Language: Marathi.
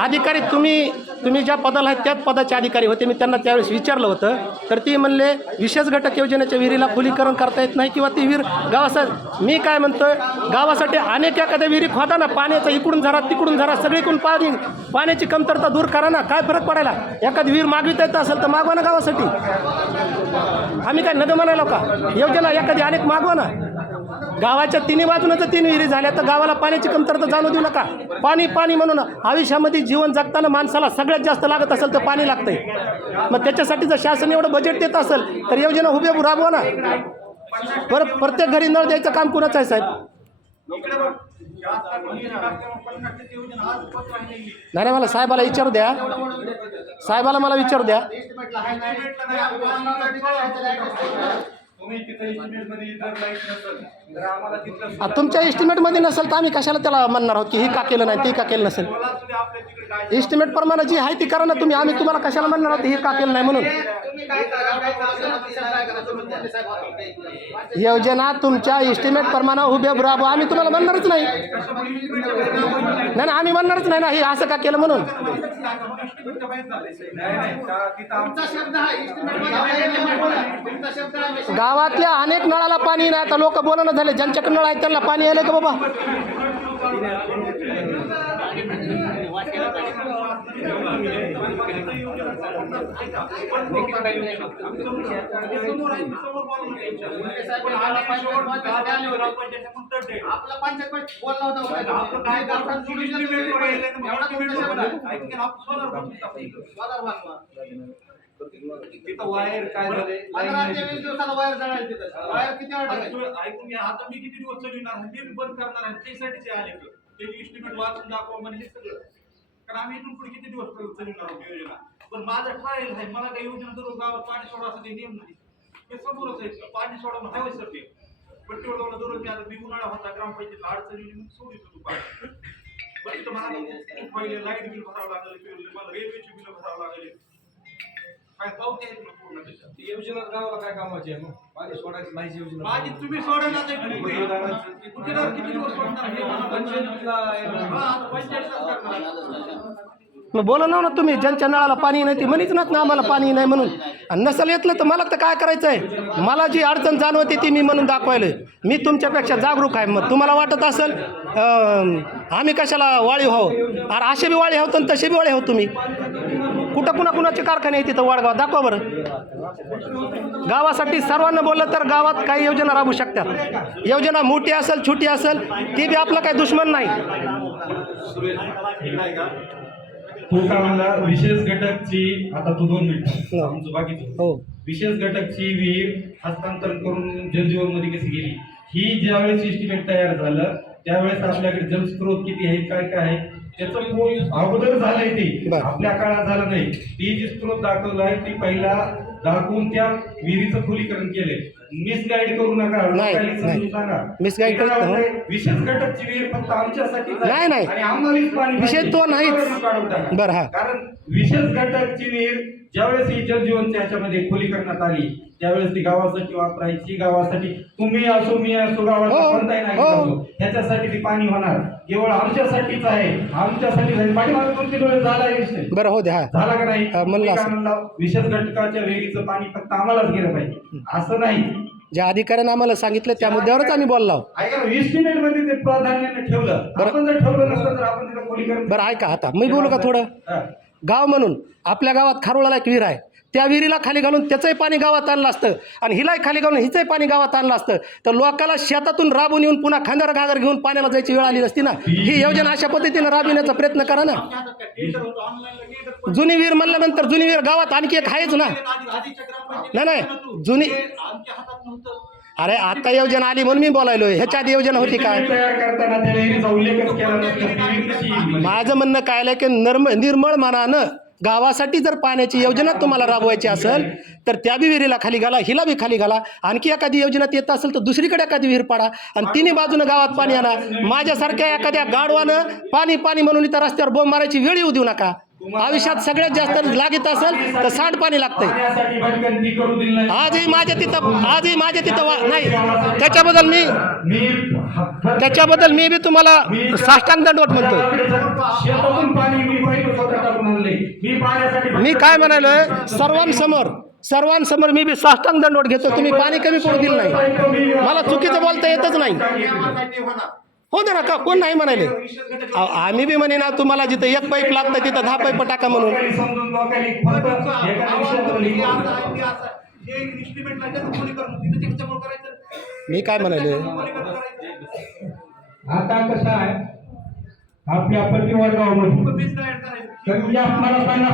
अधिकारी तुम्ही ज्या पदाला आहेत त्याच पदाचे अधिकारी होते. मी त्यांना त्यावेळेस विचारलं होतं, तर ती म्हणले विशेष घटक योजनेच्या विहिरीला खोलीकरण करता येत नाही किंवा ती विहीर गावासाठी. मी काय म्हणतोय, गावासाठी अनेक एखाद्या विहिरी खोदा ना, पाण्याचा इकडून झरा तिकडून झरा सगळीकडून पाण्याची कमतरता दूर करा ना. काय फरक पडायला? एखादी विहीर मागविता येत असेल तर मागवा ना गावासाठी. आम्ही काय नग म्हणालो का? योजना एखादी अनेक मागवा ना. गावाच्या तिन्ही बाजूनं जर 3 विहिरी झाल्या तर गावाला पाण्याची कमतरता जाणू देऊ नका. पाणी पाणी म्हणून आयुष्यामध्ये जीवन जगताना माणसाला सगळ्यात जास्त लागत असेल तर पाणी लागतंय. मग त्याच्यासाठी जर शासन एवढं बजेट देत असेल तर योजना उभ्या राबवा ना. बरं, प्रत्येक घरी नळ द्यायचं काम कुणाचं आहे साहेब? नाही, मला साहेबाला विचारू द्या. साहेबाला मला विचारू द्या. तुमच्या एस्टिमेटमध्ये नसेल तर आम्ही कशाला त्याला म्हणणार आहोत की ही का केलं नाही, ते का केलं नसेल? एस्टिमेट प्रमाणे जी आहे ती करा ना तुम्ही. आम्ही तुम्हाला कशाला म्हणणार आहोत हे का केलं नाही म्हणून? योजना तुमच्या एस्टिमेट प्रमाणे उभ्या राबवा. आम्ही तुम्हाला म्हणणारच नाही. नाही, आम्ही म्हणणारच नाही ना हे असं का केलं म्हणून. गावातल्या अनेक नळाला पाणी नाही. आता लोक बोलणं झाले, ज्यांच्याकडे नळ आहेत त्यांना पाणी आलं का बाबा? तिथं वायर काय झाले, 15-20 दिवसाला वायर जळाली. तिथं वायर किती वेळ ऐकून घ्या. आता मी किती दिवस चढविणार, मी बंद करणार आहे. त्यासाठीच आले ते एस्टिमेट वाचून दाखवा म्हणजे हे सगळं. कारण आम्ही इथून पुढे किती दिवस चढविणार आहोत योजना. पण माझं ट्रायल आहे. मला काही योजना दररोज गावात पाणी सोडायसाठी नियम नाही. हे समोरच आहे. पाणी सोडवणं हवं सर. ते पट्टीवर दररोज मी आता मी उन्हाळा होता ग्रामपंचायत अडचणी सोडित होतो पाणी. पण इथं मला पहिले लाईट बिल भरावं लागलं, मला रेल्वेची बिल भरावं लागले. काय पावते आहेत ना पूर्ण त्याच्यात. योजना गावाला काय कामाची आहे? मग पाणी सोडायची नाही योजना. पाणी तुम्ही सोडायला किती दिवस सोडणार? मग बोला ना तुम्ही. ज्यांच्या नळाला पाणी नाही ती म्हणीच ना आम्हाला पाणी नाही म्हणून. आणि नसेल येतलं तर मला तर काय करायचं आहे? मला जी अडचण जाणवते ती मी म्हणून दाखवायला. मी तुमच्यापेक्षा जागरूक आहे. मग तुम्हाला वाटत असेल आम्ही कशाला वाळी व्हावं? अरे असे बी वाळी होतं आणि तसे बी वाळी होत तुम्ही. कुठं कुणाचे कारखाने आहे तिथं वाडगाव दाखवा बरं. गावासाठी सर्वांना बोललं तर गावात काही योजना राबवू शकतात. योजना मोठी असेल छोटी असेल ती बी आपला काही दुश्मन नाही. तो काय म्हणला विशेष घटकची, आता तू 2 मिनिटं आमचं बाकीचं हो. विशेष घटकची विहीर हस्तांतरण करून जलजीवन मध्ये कशी गेली, ही ज्यावेळेस एस्टिमेट तयार झालं त्यावेळेस आपल्याकडे जलस्रोत किती आहेत काय काय आहे त्याचं अगोदर झालंय. ते आपल्या काळात झालं नाही. ती जी स्रोत दाखवलं आहे ती पहिला दाखवून त्या विहिरीचं खोलीकरण केलंय. मिसगाईड करू नका. सांगा मिसगाईड विशेष घटकची विहीर फक्त आमच्यासाठी नाही आणि आम्हालाच पाणी विषय तो नाहीच. बरं हा, कारण विशेष घटकची विहीर ज्यावेळेस ही जलजीवनच्या ह्याच्यामध्ये खोलीकरणात आली त्यावेळेस ती गावासाठी वापरायची. गावासाठी तुम्ही असो मी असो गावाला कोणताही नाही ह्याच्यासाठी ती पाणी होणार. केवळ आमच्यासाठीच आहे. आमच्यासाठी पाठीमागे 2-3 वेळेस झाला बरं हो द्या झाला का नाही? म्हणलं विशेष घटकाच्या विहिरीचं पाणी फक्त आम्हालाच गेलं पाहिजे असं नाही. ज्या अधिकाऱ्याने आम्हाला सांगितलं त्या मुद्द्यावरच आम्ही बोललो. एस्टिमेट मध्ये ते प्राधान्याने ठेवलं. आपण जर ठेवलं नसतं तर आपण तिथं खोलीकरण. बरं ऐका आता मी बोलू का थोडं. गाव म्हणून आपल्या गावात खारोळाला एक विहीर आहे. त्या विहिरीला खाली घालून त्याचंही पाणी गावात आणलं असतं आणि हिलाही खाली घालून हिचंही पाणी गावात आणलं असतं तर लोकांना शेतातून राबून येऊन पुन्हा खांद्यावर घागर घेऊन पाण्याला जायची वेळ आली नसती ना. ही योजना अशा पद्धतीने राबविण्याचा प्रयत्न करा ना. जुनी विहीर म्हणल्यानंतर जुनी विहीर गावात आणखी एक आहेच ना. नाही जुनी. अरे आता योजना आली म्हणून मी बोलायलोय. ह्याच्या आधी योजना होती काय? माझं म्हणणं काय आहे की निर्मळ मनानं गावासाठी जर पाण्याची योजना तुम्हाला राबवायची असेल तर त्या बी विहिरीला खाली घाला, हिला बी खाली घाला. आणखी एखादी योजनात येत असेल तर दुसरीकडे एखादी विहीर पाडा आणि तिन्ही बाजूनं गावात पाणी आणा. माझ्यासारख्या एखाद्या गाढवानं पाणी पाणी म्हणून इथं रस्त्यावर बोंब मारायची वेळ येऊ देऊ नका. आयुष्यात सगळ्यात जास्त लागत असेल तर सांडपाणी लागतंय. पाण्यासाठी भटकंती करू दिली नाही. आजही माझ्या तिथं नाही. त्याच्याबद्दल मी बी तुम्हाला साष्टांग दंडवत म्हणतोय. शेतातून पाणी मी पाहिजे स्वतः टाकून आणले. मी पाण्यासाठी मी काय म्हणालोय, सर्वांसमोर मी बी साष्टांग दंडवत घेतो. तुम्ही पाणी कमी पडू दिलं नाही. मला चुकीचं बोलता येतच नाही. हो ना का, कोण नाही म्हणाले. आम्ही बी म्हणे ना, तुम्हाला जिथं एक पाईप लागतं तिथं 10 पाईप टाका म्हणून. समजून लोकांनी फक्त एका विषयावर लिहून मी काय म्हणाले, आता कसं आहे आपल्या पट्टीवर गावामध्ये तर मला सांगा